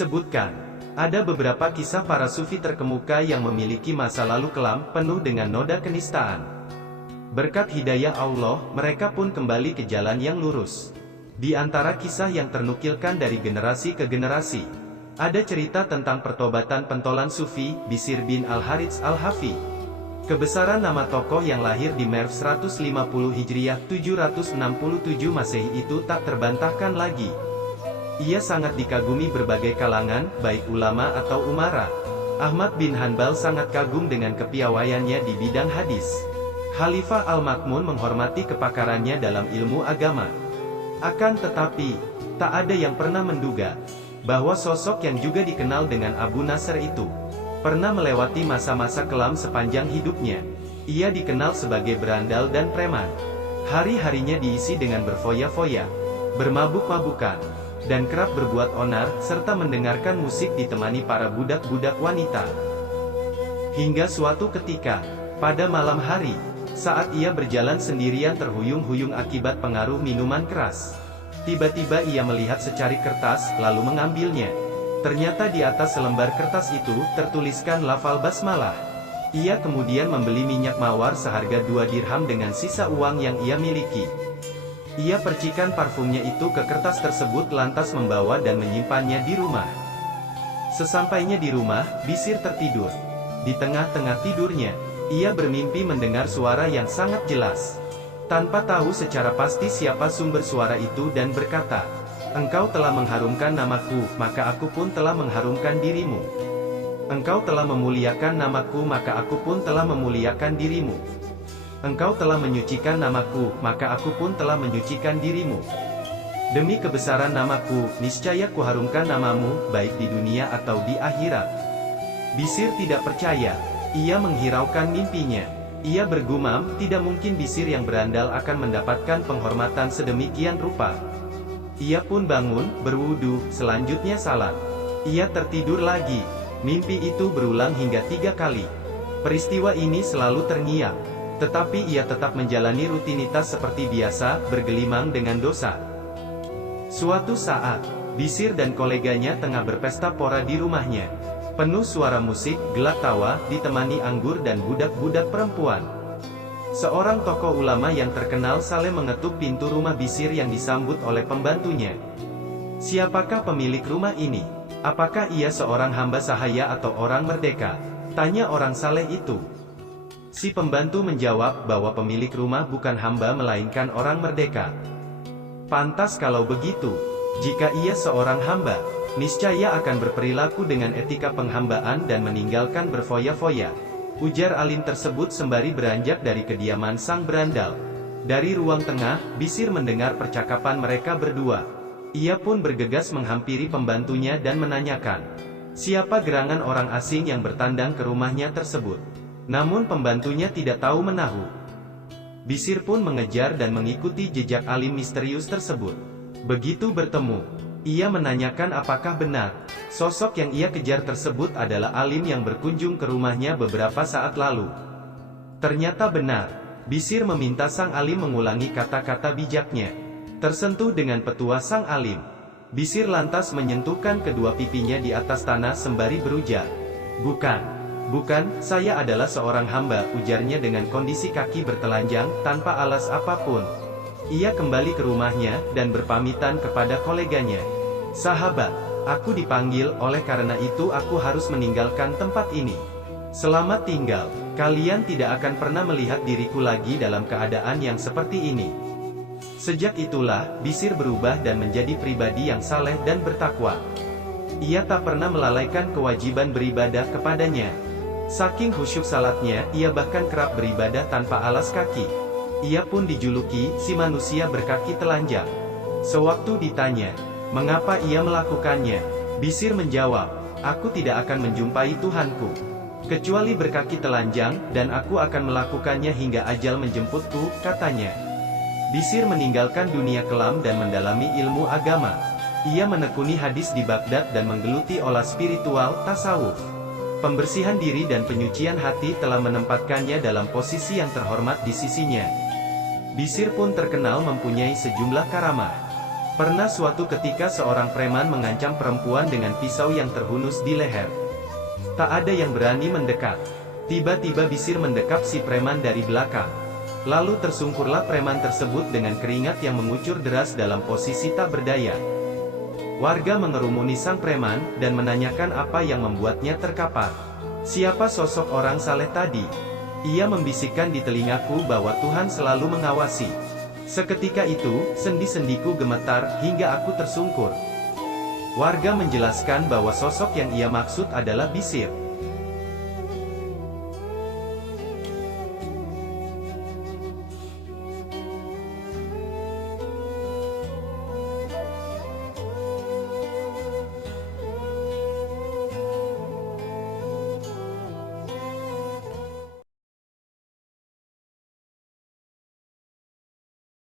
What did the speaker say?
Disebutkan, ada beberapa kisah para sufi terkemuka yang memiliki masa lalu kelam, penuh dengan noda kenistaan. Berkat hidayah Allah, mereka pun kembali ke jalan yang lurus. Di antara kisah yang ternukilkan dari generasi ke generasi, ada cerita tentang pertobatan pentolan sufi, Bishr bin Al-Harits Al-Hafi. Kebesaran nama tokoh yang lahir di Merv 150 Hijriah 767 Masehi itu tak terbantahkan lagi. Ia sangat dikagumi berbagai kalangan, baik ulama atau umara. Ahmad bin Hanbal sangat kagum dengan kepiawaiannya di bidang hadis. Khalifah Al-Ma'mun menghormati kepakarannya dalam ilmu agama. Akan tetapi, tak ada yang pernah menduga bahwa sosok yang juga dikenal dengan Abu Nasr itu pernah melewati masa-masa kelam sepanjang hidupnya. Ia dikenal sebagai berandal dan preman. Hari-harinya diisi dengan berfoya-foya, bermabuk-mabukan, dan kerap berbuat onar, serta mendengarkan musik ditemani para budak-budak wanita. Hingga suatu ketika, pada malam hari, saat ia berjalan sendirian terhuyung-huyung akibat pengaruh minuman keras, tiba-tiba ia melihat secari kertas, lalu mengambilnya. Ternyata di atas selembar kertas itu, tertuliskan lafal basmalah. Ia kemudian membeli minyak mawar seharga 2 dirham dengan sisa uang yang ia miliki. Ia percikan parfumnya itu ke kertas tersebut lantas membawa dan menyimpannya di rumah. Sesampainya di rumah, Bishr tertidur. Di tengah-tengah tidurnya, ia bermimpi mendengar suara yang sangat jelas. Tanpa tahu secara pasti siapa sumber suara itu dan berkata, "Engkau telah mengharumkan namaku, maka aku pun telah mengharumkan dirimu. Engkau telah memuliakan namaku, maka aku pun telah memuliakan dirimu. Engkau telah menyucikan namaku, maka aku pun telah menyucikan dirimu. Demi kebesaran namaku, niscaya kuharumkan namamu, baik di dunia atau di akhirat." Bishr tidak percaya. Ia menghiraukan mimpinya. Ia bergumam, tidak mungkin Bishr yang berandal akan mendapatkan penghormatan sedemikian rupa. Ia pun bangun, berwudu, selanjutnya salat. Ia tertidur lagi. Mimpi itu berulang hingga 3 kali. Peristiwa ini selalu terngiang. Tetapi ia tetap menjalani rutinitas seperti biasa, bergelimang dengan dosa. Suatu saat, Bishr dan koleganya tengah berpesta pora di rumahnya. Penuh suara musik, gelak tawa, ditemani anggur dan budak-budak perempuan. Seorang tokoh ulama yang terkenal saling mengetuk pintu rumah Bishr yang disambut oleh pembantunya. "Siapakah pemilik rumah ini? Apakah ia seorang hamba sahaya atau orang merdeka?" tanya orang saleh itu. Si pembantu menjawab bahwa pemilik rumah bukan hamba melainkan orang merdeka. "Pantas kalau begitu. Jika ia seorang hamba, niscaya akan berperilaku dengan etika penghambaan dan meninggalkan berfoya-foya," ujar alim tersebut sembari beranjak dari kediaman sang berandal. Dari ruang tengah, Bishr mendengar percakapan mereka berdua. Ia pun bergegas menghampiri pembantunya dan menanyakan, siapa gerangan orang asing yang bertandang ke rumahnya tersebut. Namun pembantunya tidak tahu menahu. Bishr pun mengejar dan mengikuti jejak alim misterius tersebut. Begitu bertemu, ia menanyakan apakah benar sosok yang ia kejar tersebut adalah alim yang berkunjung ke rumahnya beberapa saat lalu. Ternyata benar. Bishr meminta sang alim mengulangi kata-kata bijaknya. Tersentuh dengan petua sang alim, Bishr lantas menyentuhkan kedua pipinya di atas tanah sembari berujar, Bukan, saya adalah seorang hamba," ujarnya dengan kondisi kaki bertelanjang, tanpa alas apapun. Ia kembali ke rumahnya, dan berpamitan kepada koleganya. "Sahabat, aku dipanggil, oleh karena itu aku harus meninggalkan tempat ini. Selamat tinggal, kalian tidak akan pernah melihat diriku lagi dalam keadaan yang seperti ini." Sejak itulah, Bishr berubah dan menjadi pribadi yang saleh dan bertakwa. Ia tak pernah melalaikan kewajiban beribadah kepadanya. Saking khusyuk salatnya, ia bahkan kerap beribadah tanpa alas kaki. Ia pun dijuluki, si manusia berkaki telanjang. Sewaktu ditanya, mengapa ia melakukannya, Bishr menjawab, "Aku tidak akan menjumpai Tuhanku kecuali berkaki telanjang, dan aku akan melakukannya hingga ajal menjemputku," katanya. Bishr meninggalkan dunia kelam dan mendalami ilmu agama. Ia menekuni hadis di Baghdad dan menggeluti olah spiritual, tasawuf. Pembersihan diri dan penyucian hati telah menempatkannya dalam posisi yang terhormat di sisinya. Bishr pun terkenal mempunyai sejumlah karamah. Pernah suatu ketika seorang preman mengancam perempuan dengan pisau yang terhunus di leher. Tak ada yang berani mendekat. Tiba-tiba bisir mendekap si preman dari belakang. Lalu tersungkurlah preman tersebut dengan keringat yang mengucur deras dalam posisi tak berdaya. Warga mengerumuni sang preman, dan menanyakan apa yang membuatnya terkapar. "Siapa sosok orang saleh tadi?" Ia membisikkan di telingaku bahwa Tuhan selalu mengawasi. Seketika itu, sendi-sendiku gemetar, hingga aku tersungkur. Warga menjelaskan bahwa sosok yang ia maksud adalah bisir.